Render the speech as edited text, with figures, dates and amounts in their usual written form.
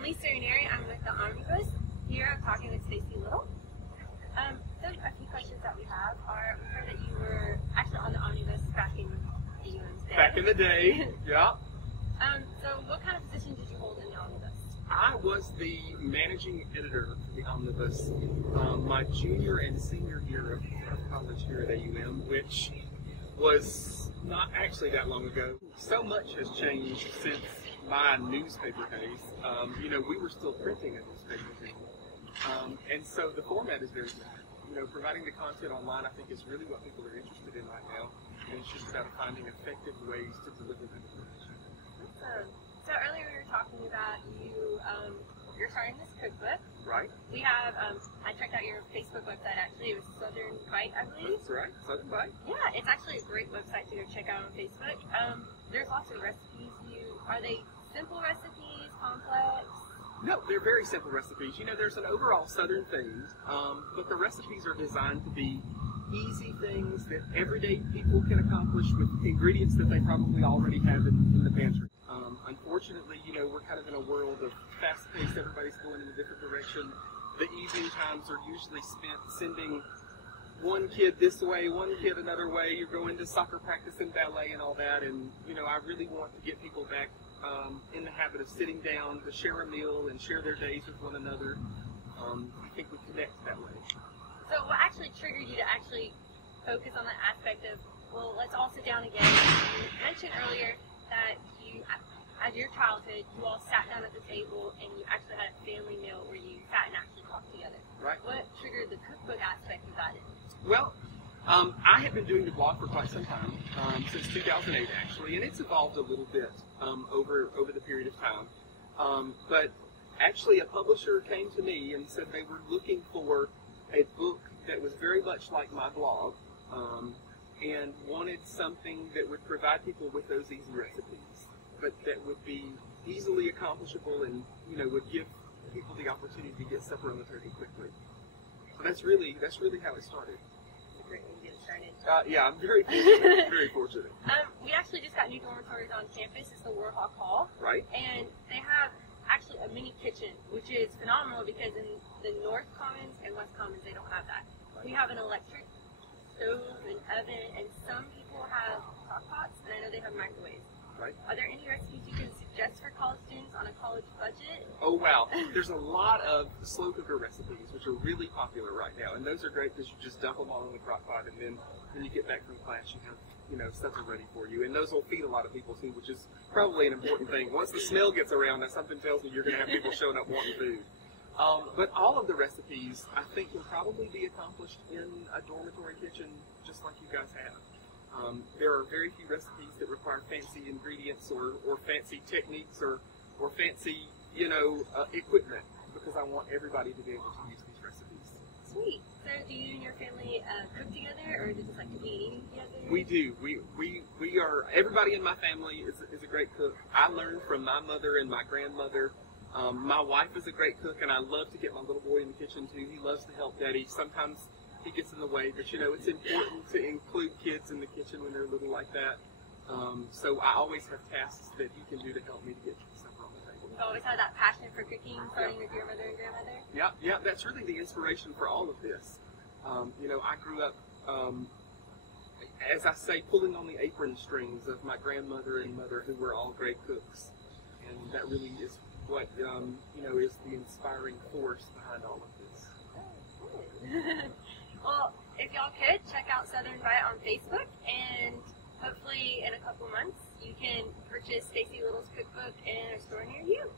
I'm Lisa Uneri. I'm with the AUMnibus. Here I'm talking with Stacey Little. So a few questions that we have are, we heard that you were actually on the AUMnibus back in AUM's day. Back in the day, yeah. So what kind of position did you hold in the AUMnibus? I was the managing editor for the AUMnibus my junior and senior year of college here at AUM, which was not actually that long ago. So much has changed since my newspaper days. We were still printing a newspaper then. And so the format is very different. Providing the content online, I think, is really what people are interested in right now. And it's just about finding effective ways to deliver that information. Awesome. So earlier we were talking about you're starting this cookbook. Right. We have, I checked out your Facebook website actually. It was Southern Bite, I believe. That's right, Southern Bite. Yeah, it's actually a great website to go check out on Facebook. There's lots of recipes. Are they simple recipes, complex? No, they're very simple recipes. There's an overall Southern theme, but the recipes are designed to be easy things that everyday people can accomplish with ingredients that they probably already have in the pantry. Unfortunately, we're kind of in a world of fast-paced, everybody's going in a different direction. The evening times are usually spent sending one kid this way, one kid another way. You're going to soccer practice and ballet and all that, and I really want to get people back in the habit of sitting down to share a meal and share their days with one another. I think we connect that way. So what actually triggered you to actually focus on that aspect of, well, let's all sit down again? You mentioned earlier that you, as your childhood, you all sat down at the table and you actually had a family meal where you sat and actually talked together. Right. What triggered the cookbook aspect of that? Well, I have been doing the blog for quite some time, since 2008 actually, and it's evolved a little bit over the period of time. But actually a publisher came to me and said they were looking for a book that was very much like my blog, and wanted something that would provide people with those easy recipes, but that would be easily accomplishable and would give people the opportunity to get supper on the table quickly. So that's really how it started. It's a great way to get started. Yeah, I'm very fortunate. Very fortunate. We actually just got new dormitories on campus. It's the Warhawk Hall. Right. And they have actually a mini kitchen, which is phenomenal because in the North Commons and West Commons they don't have that. We have an electric stove, an oven, and some people have crock pots, and I know they have microwaves. Right. Are there any recipes you can suggest for college students on a college budget? Oh wow, there's a lot of slow cooker recipes which are really popular right now, and those are great because you just dump them all in the crock pot, and then when you get back from class you have supper ready for you, and those will feed a lot of people too, which is probably an important thing. Once the smell gets around, that something tells me you're going to have people showing up wanting food. But all of the recipes I think can probably be accomplished in a dormitory kitchen just like you guys have. There are very few recipes that require fancy ingredients or fancy techniques or fancy, equipment, because I want everybody to be able to use these recipes. Sweet. So do you and your family cook together, or is it just like cooking and eating together? We do. We are, everybody in my family is a great cook. I learned from my mother and my grandmother. My wife is a great cook, and I love to get my little boy in the kitchen too. He loves to help Daddy. Sometimes he gets in the way, but it's important to include kids in the kitchen when they're little like that. So I always have tasks that he can do to help me to get supper on the table. You've always had that passion for cooking, starting with your mother and grandmother? Yeah, that's really the inspiration for all of this. I grew up, as I say, pulling on the apron strings of my grandmother and mother, who were all great cooks. And that really is what, is the inspiring force behind all of this. Oh, well, if y'all could, check out Southern Bite on Facebook, and hopefully in a couple months you can purchase Stacey Little's cookbook in a store near you.